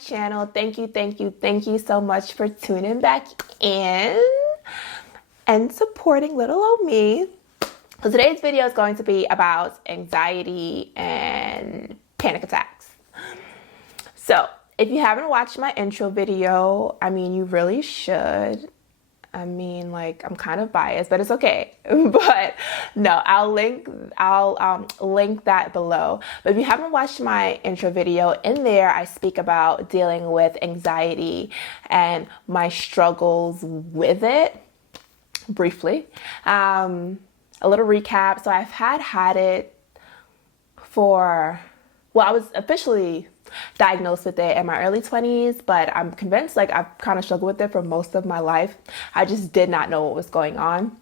channel. Thank you so much for tuning back in and supporting little old me. So today's video is going to be about anxiety and panic attacks. So if you haven't watched my intro video, you really should. I'm kind of biased, but it's okay. But no, I'll link that below. But if you haven't watched my intro video, in there I speak about dealing with anxiety and my struggles with it briefly. A little recap. So I've had it for, I was officially diagnosed with it in my early 20s, but I'm convinced I've kind of struggled with it for most of my life. I just did not know what was going on.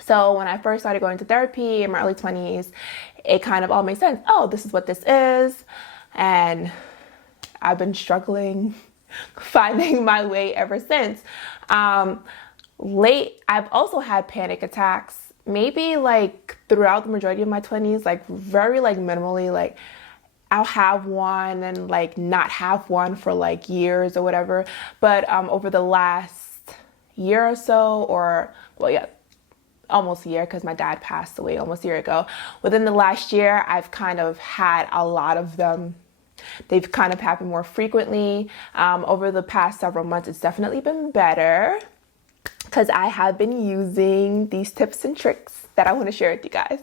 So when I first started going to therapy in my early 20s, it kind of all made sense. Oh, this is what this is. And I've been struggling finding my way ever since. I've also had panic attacks, maybe throughout the majority of my 20s, very minimally, I'll have one and not have one for years or whatever. But over the last year or so, almost a year, because my dad passed away almost a year ago. Within the last year, I've kind of had a lot of them. They've kind of happened more frequently. Over the past several months, it's definitely been better because I have been using these tips and tricks that I want to share with you guys.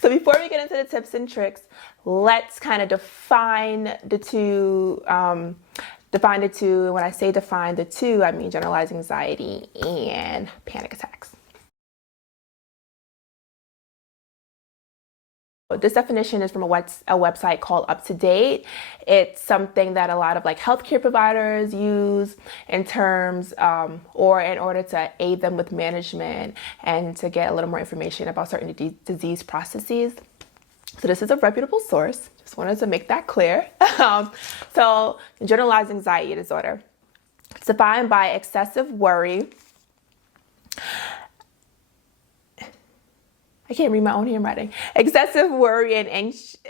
So before we get into the tips and tricks, let's kind of define the two. And when I say define the two, I mean generalized anxiety and panic attacks. This definition is from a website called Up to Date. It's something that a lot of healthcare providers use in terms or in order to aid them with management and to get a little more information about certain disease processes. So this is a reputable source. Just wanted to make that clear. So generalized anxiety disorder. It's defined by excessive worry. I can't read my own handwriting. Excessive worry and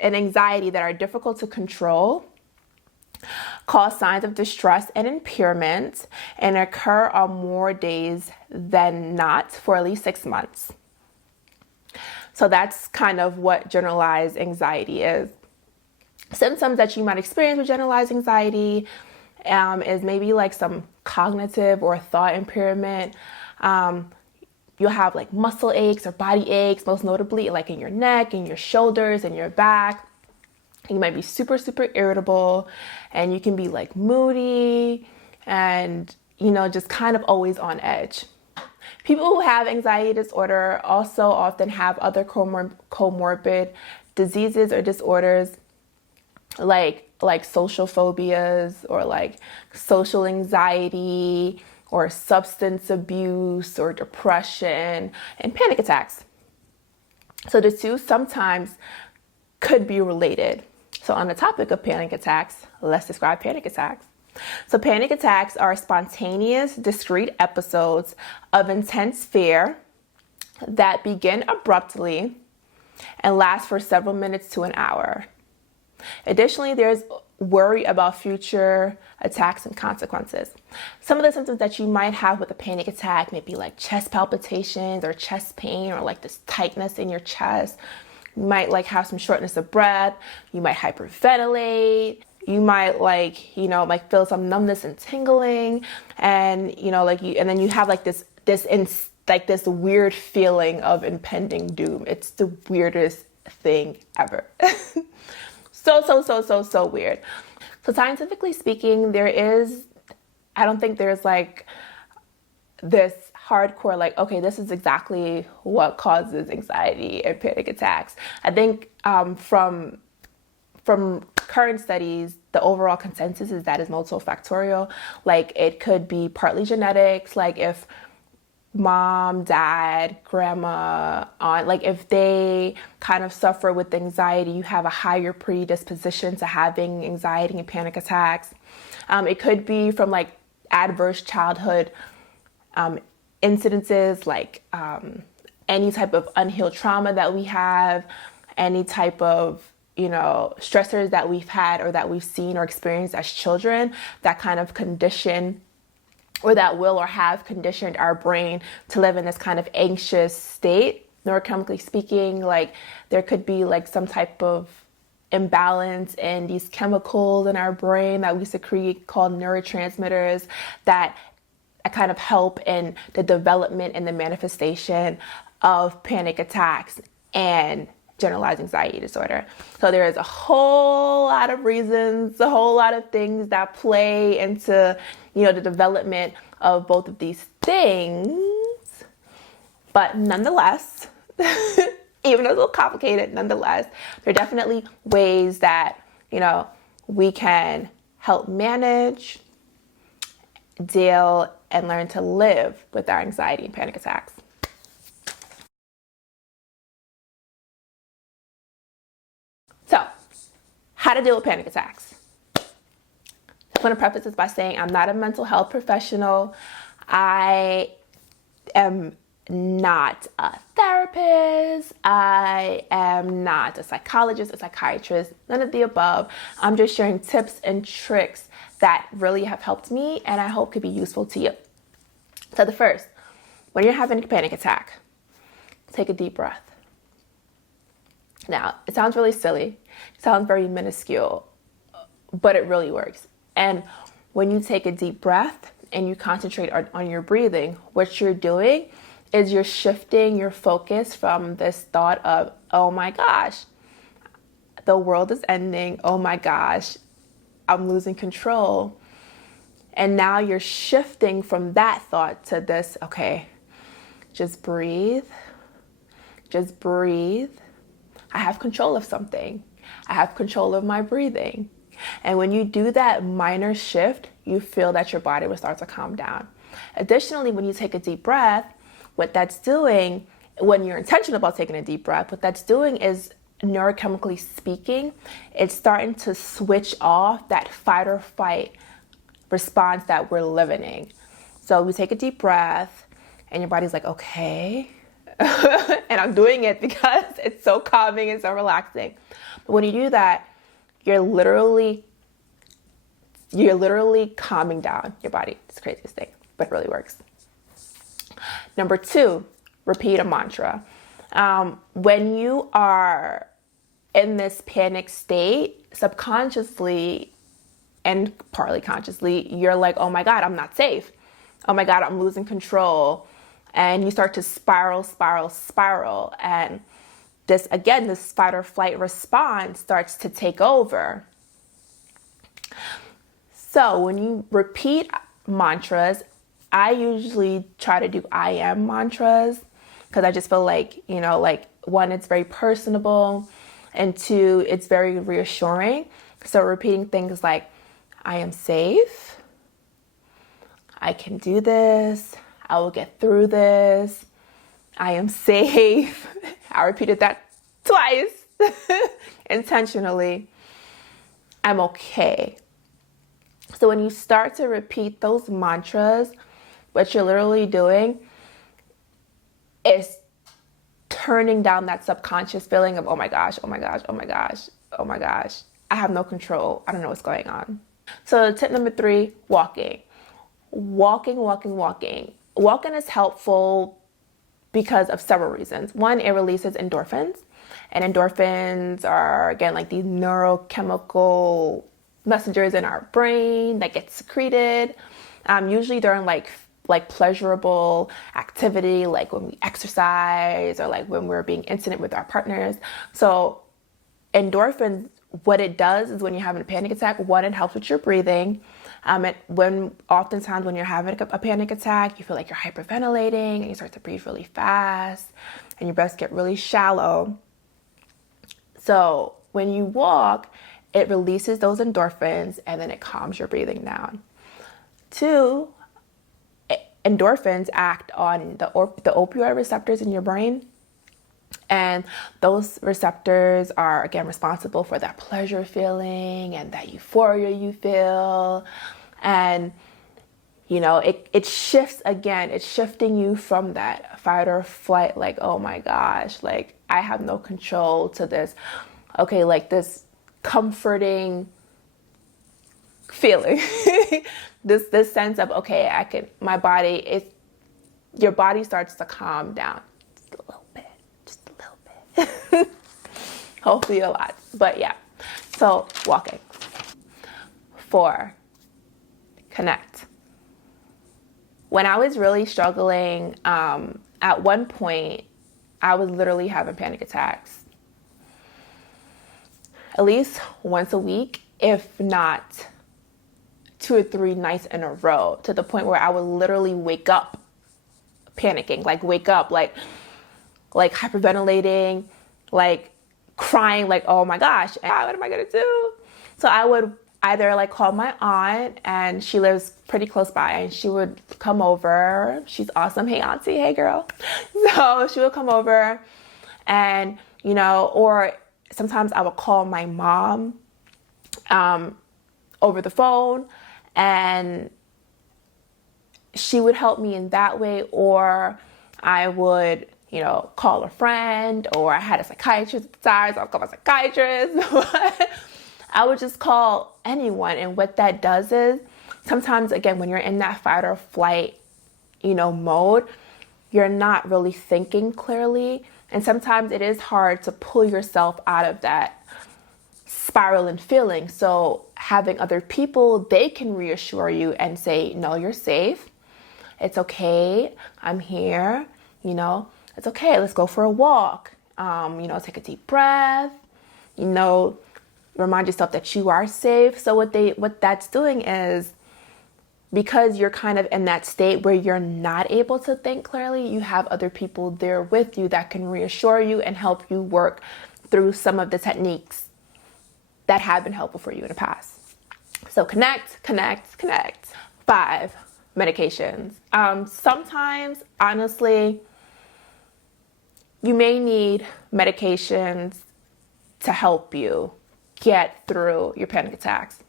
anxiety that are difficult to control, cause signs of distress and impairment, and occur on more days than not for at least 6 months. So that's kind of what generalized anxiety is. Symptoms that you might experience with generalized anxiety is maybe some cognitive or thought impairment. You'll have muscle aches or body aches, most notably in your neck, in your shoulders, and your back. You might be super, super irritable, and you can be moody and, just kind of always on edge. People who have anxiety disorder also often have other comorbid diseases or disorders like social phobias or social anxiety or substance abuse or depression and panic attacks. So the two sometimes could be related. So on the topic of panic attacks, let's describe panic attacks. So panic attacks are spontaneous, discrete episodes of intense fear that begin abruptly and last for several minutes to an hour. Additionally, there's worry about future attacks and consequences. Some of the symptoms that you might have with a panic attack may be chest palpitations or chest pain or this tightness in your chest. You might have some shortness of breath. You might hyperventilate. You might feel some numbness and tingling, and and then you have this weird feeling of impending doom. It's the weirdest thing ever. So weird. So scientifically speaking, I don't think there's this hardcore, okay, this is exactly what causes anxiety and panic attacks. I think from current studies, the overall consensus is that it's multifactorial. It could be partly genetics, if mom, dad, grandma, aunt, if they kind of suffer with anxiety, you have a higher predisposition to having anxiety and panic attacks. It could be from adverse childhood incidences, any type of unhealed trauma that we have, any type of stressors that we've had or that we've seen or experienced as children that kind of condition or that will or have conditioned our brain to live in this kind of anxious state. Neurochemically speaking, like there could be like some type of imbalance in these chemicals in our brain that we secrete called neurotransmitters that kind of help in the development and the manifestation of panic attacks and generalized anxiety disorder. So there is a whole lot of reasons, a whole lot of things that play into, the development of both of these things. But nonetheless, even though it's a little complicated, nonetheless, there are definitely ways that, we can help manage, deal, and learn to live with our anxiety and panic attacks. So, how to deal with panic attacks. I want to preface this by saying I'm not a mental health professional. I am not a therapist. I am not a psychologist, a psychiatrist, none of the above. I'm just sharing tips and tricks that really have helped me and I hope could be useful to you. So the first, when you're having a panic attack, take a deep breath. Now, it sounds really silly. It sounds very minuscule, but it really works. And when you take a deep breath and you concentrate on your breathing, what you're doing is you're shifting your focus from this thought of, oh my gosh, the world is ending. Oh my gosh, I'm losing control. And now you're shifting from that thought to this, okay, just breathe. Just breathe. I have control of something. I have control of my breathing. And when you do that minor shift, you feel that your body will start to calm down. Additionally, when you take a deep breath, what that's doing, when you're intentional about taking a deep breath, what that's doing is, neurochemically speaking, it's starting to switch off that fight or flight response that we're living in. So we take a deep breath and your body's like, okay. And I'm doing it because it's so calming and so relaxing. But when you do that, you're literally calming down your body. It's the craziest thing, but it really works. Number 2, repeat a mantra. When you are in this panic state, subconsciously and partly consciously, you're like, oh my God, I'm not safe. Oh my God, I'm losing control. And you start to spiral. And this fight or flight response starts to take over. So when you repeat mantras, I usually try to do I am mantras because I just feel like, one, it's very personable, and 2, it's very reassuring. So repeating things like, I am safe, I can do this, I will get through this, I am safe. I repeated that twice intentionally. I'm okay. So when you start to repeat those mantras, what you're literally doing is turning down that subconscious feeling of, oh my gosh, oh my gosh, oh my gosh, oh my gosh, I have no control. I don't know what's going on. So tip number 3, walking. Walking is helpful because of several reasons. 1, it releases endorphins. And endorphins are, again, like these neurochemical messengers in our brain that get secreted, usually during like pleasurable activity, like when we exercise or like when we're being intimate with our partners. So endorphins, what it does is when you're having a panic attack, 1, it helps with your breathing. Oftentimes when you're having a panic attack, you feel like you're hyperventilating and you start to breathe really fast and your breaths get really shallow. So when you walk, it releases those endorphins and then it calms your breathing down. 2, endorphins act on the opioid receptors in your brain. And those receptors are, again, responsible for that pleasure feeling and that euphoria you feel. And, it shifts again. It's shifting you from that fight or flight, like, oh my gosh, like I have no control, to this, okay, like this comforting feeling. this sense of, okay, my body is, your body starts to calm down just a little bit. Hopefully a lot, but yeah. So walking. 4, connect. When I was really struggling, at one point, I was literally having panic attacks. At least once a week, if not 2 or 3 nights in a row, to the point where I would literally wake up panicking, like wake up, like hyperventilating, like crying, like, oh my gosh, what am I gonna do? So I would either like call my aunt, and she lives pretty close by, and she would come over. She's awesome. Hey auntie, hey girl. So she would come over, and or sometimes I would call my mom over the phone, and she would help me in that way. Or I would, call a friend, or I had a psychiatrist at the time, so I'll call my psychiatrist. I would just call anyone. And what that does is, sometimes, again, when you're in that fight or flight, mode, you're not really thinking clearly. And sometimes it is hard to pull yourself out of that spiral and feeling. So having other people, they can reassure you and say, no, you're safe. It's okay. I'm here. It's okay. Let's go for a walk. Take a deep breath, remind yourself that you are safe. So what that's doing is, because you're kind of in that state where you're not able to think clearly, you have other people there with you that can reassure you and help you work through some of the techniques that have been helpful for you in the past. So connect. 5, medications. Sometimes, honestly, you may need medications to help you get through your panic attacks.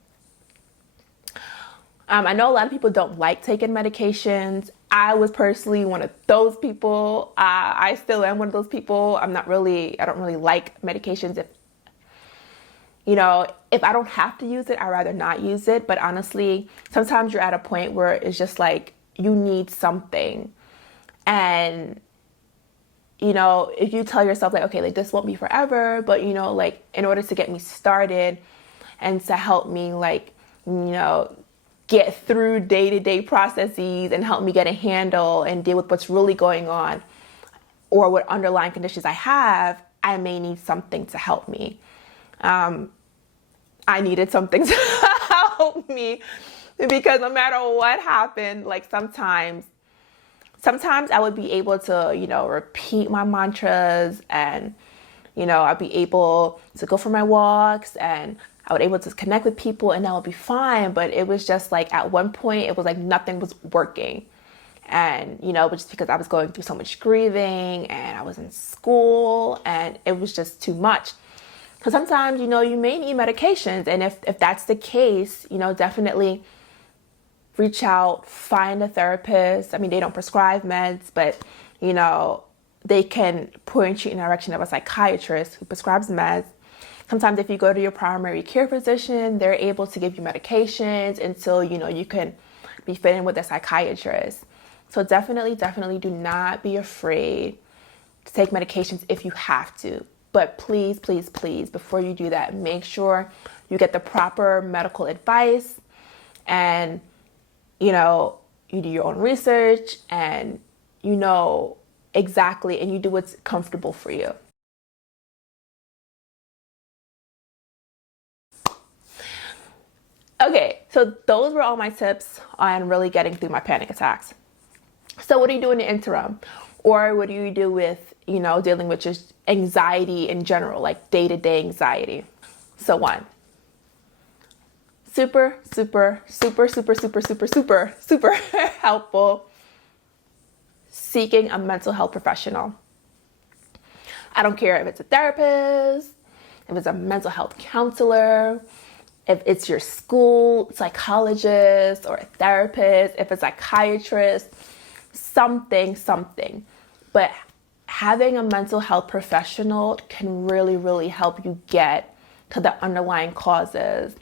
I know a lot of people don't like taking medications. I was personally one of those people. I still am one of those people. I don't really like medications. If I don't have to use it, I'd rather not use it. But honestly, sometimes you're at a point where it's just like, you need something. And, if you tell yourself like, okay, like this won't be forever, but like in order to get me started and to help me get through day-to-day processes and help me get a handle and deal with what's really going on or what underlying conditions I have, I may need something to help me. I needed something to help me, because no matter what happened, like sometimes I would be able to, repeat my mantras, and, I'd be able to go for my walks, and I would able to connect with people, and that would be fine. But it was just like, at one point, it was like nothing was working. And, just because I was going through so much grieving, and I was in school, and it was just too much. So sometimes, you may need medications. And if that's the case, definitely reach out, find a therapist. I mean, they don't prescribe meds, but, they can point you in the direction of a psychiatrist who prescribes meds. Sometimes if you go to your primary care physician, they're able to give you medications until, you can be fitting with a psychiatrist. So definitely do not be afraid to take medications if you have to. But please, before you do that, make sure you get the proper medical advice, and, you do your own research, and exactly, and you do what's comfortable for you. Okay, so those were all my tips on really getting through my panic attacks. So what do you do in the interim? Or what do you do with, dealing with just anxiety in general, like day-to-day anxiety? So 1, super helpful, seeking a mental health professional. I don't care if it's a therapist, if it's a mental health counselor, if it's your school psychologist or a therapist, if it's a psychiatrist, something. But having a mental health professional can really, really help you get to the underlying causes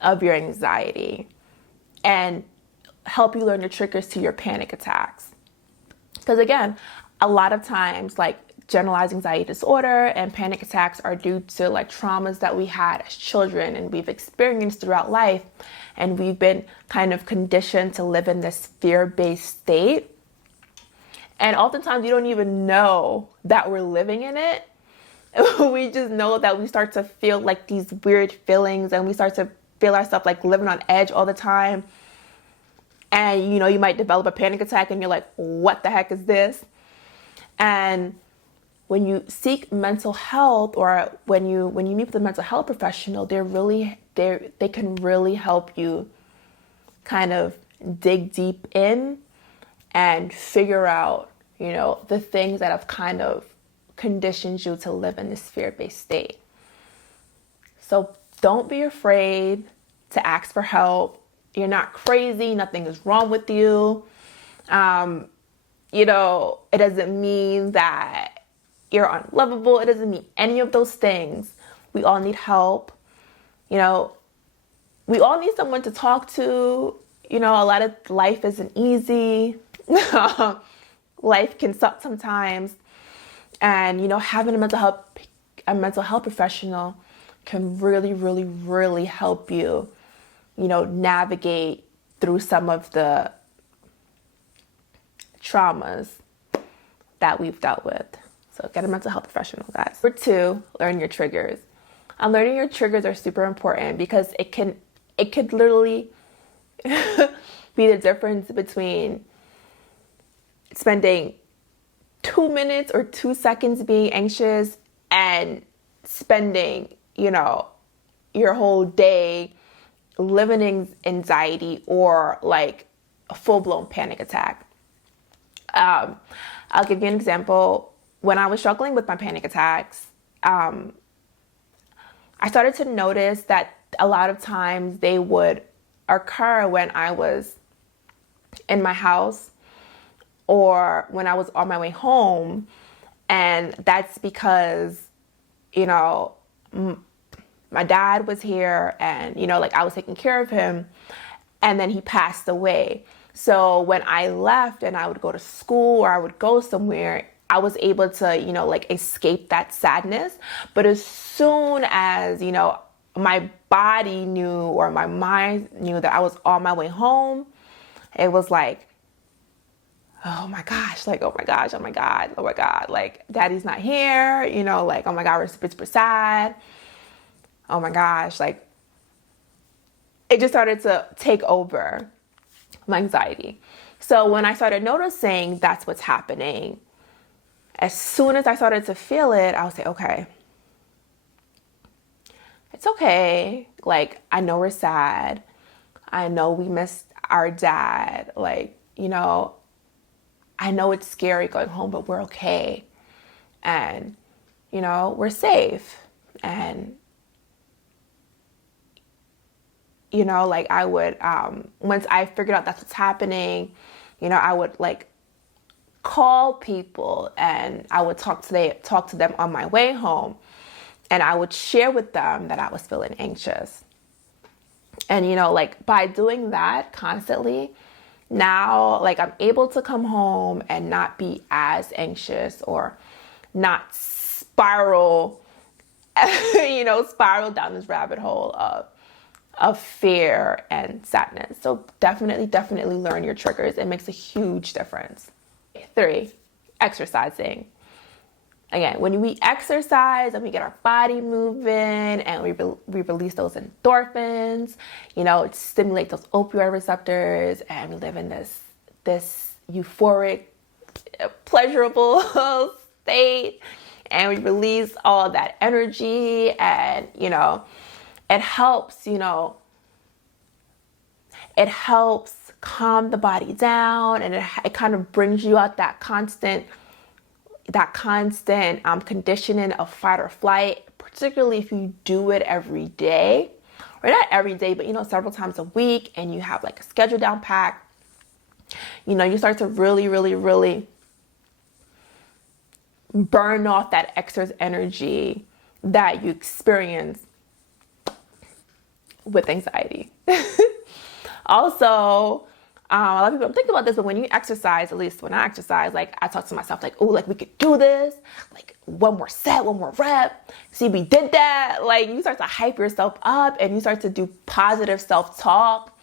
of your anxiety and help you learn the triggers to your panic attacks. Because again, a lot of times, like, generalized anxiety disorder and panic attacks are due to like traumas that we had as children and we've experienced throughout life, and we've been kind of conditioned to live in this fear-based state. And oftentimes we don't even know that we're living in it. We just know that we start to feel like these weird feelings, and we start to feel ourselves like living on edge all the time. And you might develop a panic attack and you're like, what the heck is this? And when you seek mental health, or when you meet with a mental health professional, they can really help you kind of dig deep in and figure out, the things that have kind of conditioned you to live in this fear-based state. So don't be afraid to ask for help. You're not crazy. Nothing is wrong with you. It doesn't mean that you're unlovable. It doesn't mean any of those things. We all need help. We all need someone to talk to. A lot of life isn't easy. Life can suck sometimes. And, having a mental health professional can really, really, really help you, navigate through some of the traumas that we've dealt with. So get a mental health professional, guys. Number 2, learn your triggers. Learning your triggers are super important because it could literally be the difference between spending 2 minutes or 2 seconds being anxious and spending, your whole day living in anxiety or like a full-blown panic attack. I'll give you an example. When I was struggling with my panic attacks, I started to notice that a lot of times they would occur when I was in my house or when I was on my way home. And that's because, my dad was here and, I was taking care of him, and then he passed away. So when I left and I would go to school or I would go somewhere, I was able to, escape that sadness. But as soon as, my body knew or my mind knew that I was on my way home, it was like, oh my gosh, like, oh my gosh, oh my God, oh my God, like, daddy's not here, like, oh my God, we're super sad. Oh my gosh, like, it just started to take over my anxiety. So when I started noticing that's what's happening, as soon as I started to feel it, I would say, okay, it's okay. Like, I know we're sad. I know we missed our dad. Like, I know it's scary going home, but we're okay. And, we're safe. And, I would, once I figured out that's what's happening, I would call people and I would talk to them on my way home, and I would share with them that I was feeling anxious. And, by doing that constantly, now, I'm able to come home and not be as anxious or not spiral down this rabbit hole of fear and sadness. So definitely learn your triggers. It makes a huge difference. 3, exercising. Again, when we exercise and we get our body moving and we release those endorphins, it stimulates those opioid receptors, and we live in this euphoric, pleasurable state, and we release all of that energy, and it helps, it helps calm the body down, and it kind of brings you out that constant conditioning of fight or flight, particularly if you do it every day, or not every day, but several times a week, and you have a schedule down packed. You start to really, really, really burn off that excess energy that you experience with anxiety. Also, a lot of people don't think about this, but when you exercise, at least when I exercise, like I talk to myself like, oh, like we could do this, like one more set, one more rep. See, we did that. Like you start to hype yourself up and you start to do positive self-talk.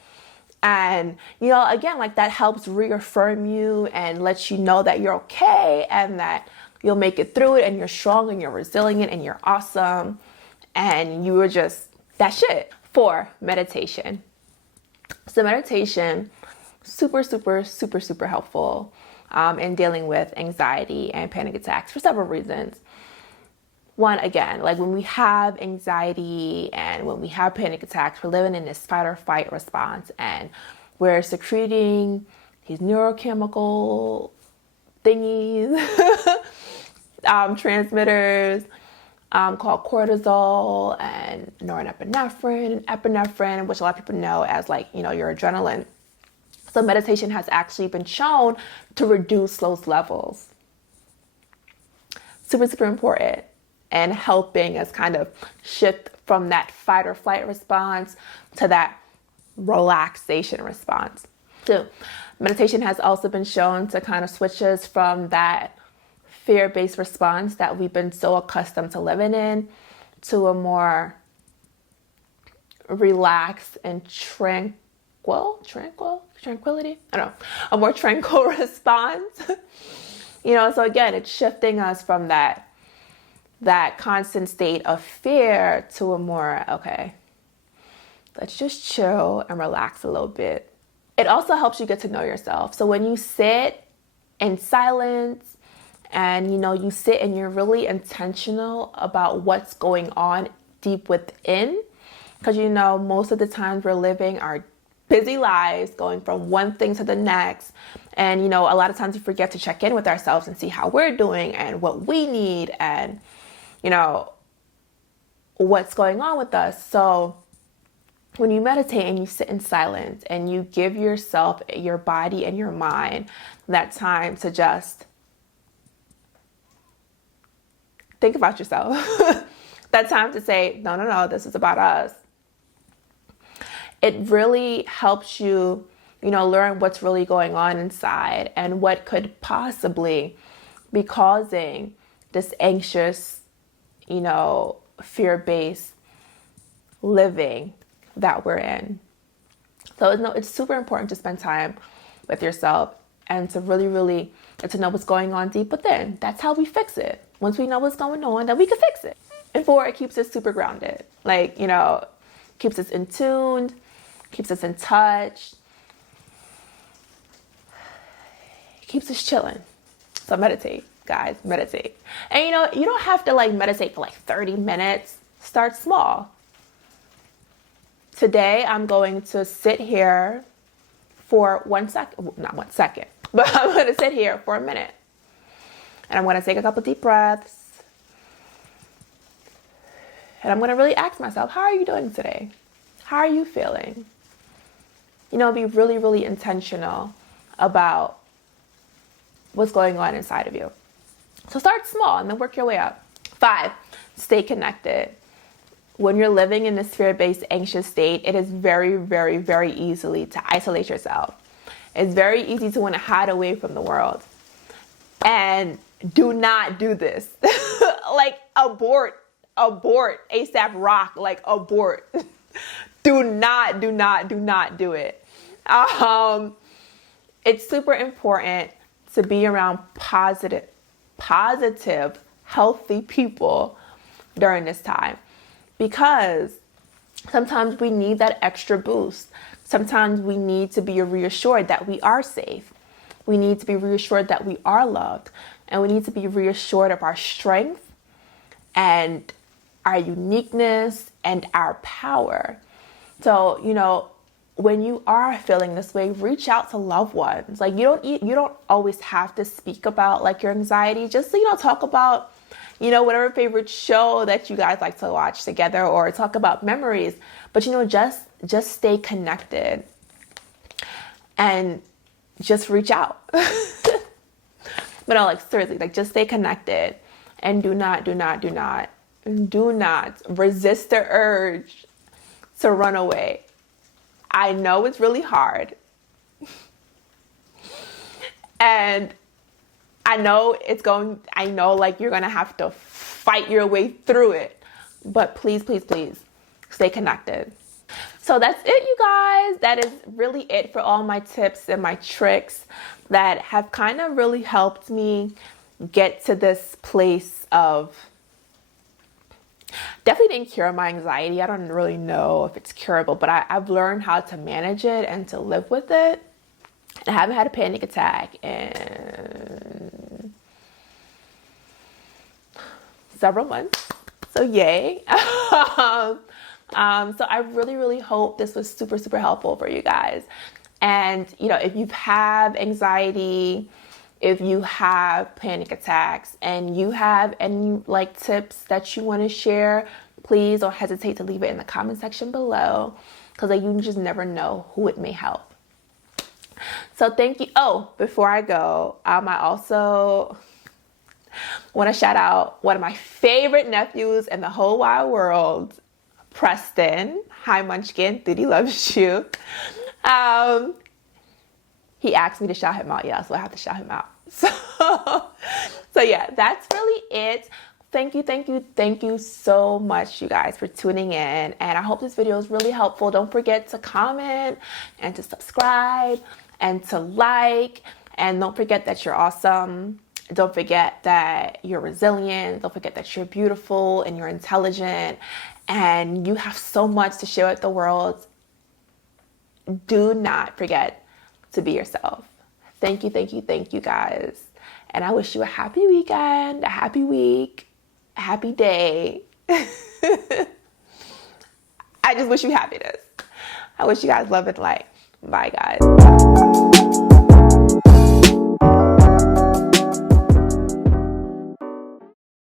And, you know, again, like that helps reaffirm you and lets you know that you're okay and that you'll make it through it and you're strong and you're resilient and you're awesome. And you were just that shit. 4, meditation. So meditation, super helpful in dealing with anxiety and panic attacks for several reasons. One, again, like when we have anxiety and when we have panic attacks, we're living in this fight or flight response and we're secreting these neurochemical thingies, transmitters called cortisol and norepinephrine and epinephrine, which a lot of people know as like, you know, your adrenaline. So meditation has actually been shown to reduce those levels. Super important, and helping us kind of shift from that fight or flight response to that relaxation response. 2, meditation has also been shown to kind of switch us from that fear-based response that we've been so accustomed to living in to a more relaxed and tranquility. I don't know, a more tranquil response. You know, so again, it's shifting us from that constant state of fear to a more, okay, let's just chill and relax a little bit. It also helps you get to know yourself. So when you sit in silence and, you know, you sit and you're really intentional about what's going on deep within, because, you know, most of the times we're living our busy lives, going from one thing to the next. And, you know, a lot of times we forget to check in with ourselves and see how we're doing and what we need and, you know, what's going on with us. So when you meditate and you sit in silence and you give yourself, your body and your mind that time to just think about yourself, that time to say, no, this is about us. It really helps you, you know, learn what's really going on inside and what could possibly be causing this anxious, you know, fear-based living that we're in. So it's super important to spend time with yourself and to really get to know what's going on deep within. That's how we fix it. Once we know what's going on, then we can fix it. And 4, it keeps us super grounded. Like, you know, keeps us in tune, keeps us in touch, keeps us chilling. So meditate, guys, meditate. And, you know, you don't have to like meditate for like 30 minutes. Start small. Today, I'm going to sit here for 1 second, well, not 1 second, but I'm going to sit here for a minute. And I'm going to take a couple deep breaths. And I'm going to really ask myself, how are you doing today? How are you feeling? You know, be really intentional about what's going on inside of you. So start small and then work your way up. 5, stay connected. When you're living in this fear-based anxious state, it is very easily to isolate yourself. It's very easy to want to hide away from the world. And do not do this. Like abort, ASAP rock, like abort. Do not do it. It's super important to be around positive, healthy people during this time, because sometimes we need that extra boost. Sometimes we need to be reassured that we are safe. We need to be reassured that we are loved, and we need to be reassured of our strength and our uniqueness and our power. So, you know, when you are feeling this way, reach out to loved ones. Like you don't always have to speak about like your anxiety. Just, you know, talk about, you know, whatever favorite show that you guys like to watch together, or talk about memories. But, you know, just stay connected and just reach out. But no, like seriously, like just stay connected and do not resist the urge to run away. I know it's really hard. And I know like you're going to have to fight your way through it. But please, please, please stay connected. So that's it, you guys. That is really it for all my tips and my tricks that have kind of really helped me get to this place of, definitely didn't cure my anxiety. I don't really know if it's curable, but I've learned how to manage it and to live with it. I haven't had a panic attack in several months. So yay. So I really, really hope this was super, super helpful for you guys. And, if you have anxiety, if you have panic attacks, and you have any tips that you want to share, please don't hesitate to leave it in the comment section below, because you just never know who it may help. So thank you. Oh, before I go, I also want to shout out one of my favorite nephews in the whole wide world, Preston. Hi, Munchkin. Diddy loves you. He asked me to shout him out. Yeah, so I have to shout him out. So yeah, that's really it. Thank you so much, you guys, for tuning in. And I hope this video is really helpful. Don't forget to comment and to subscribe and to like. And don't forget that you're awesome. Don't forget that you're resilient. Don't forget that you're beautiful and you're intelligent. And you have so much to share with the world. Do not forget to be yourself. Thank you, guys. And I wish you a happy weekend, a happy week, a happy day. I just wish you happiness. I wish you guys love and light. Bye, guys.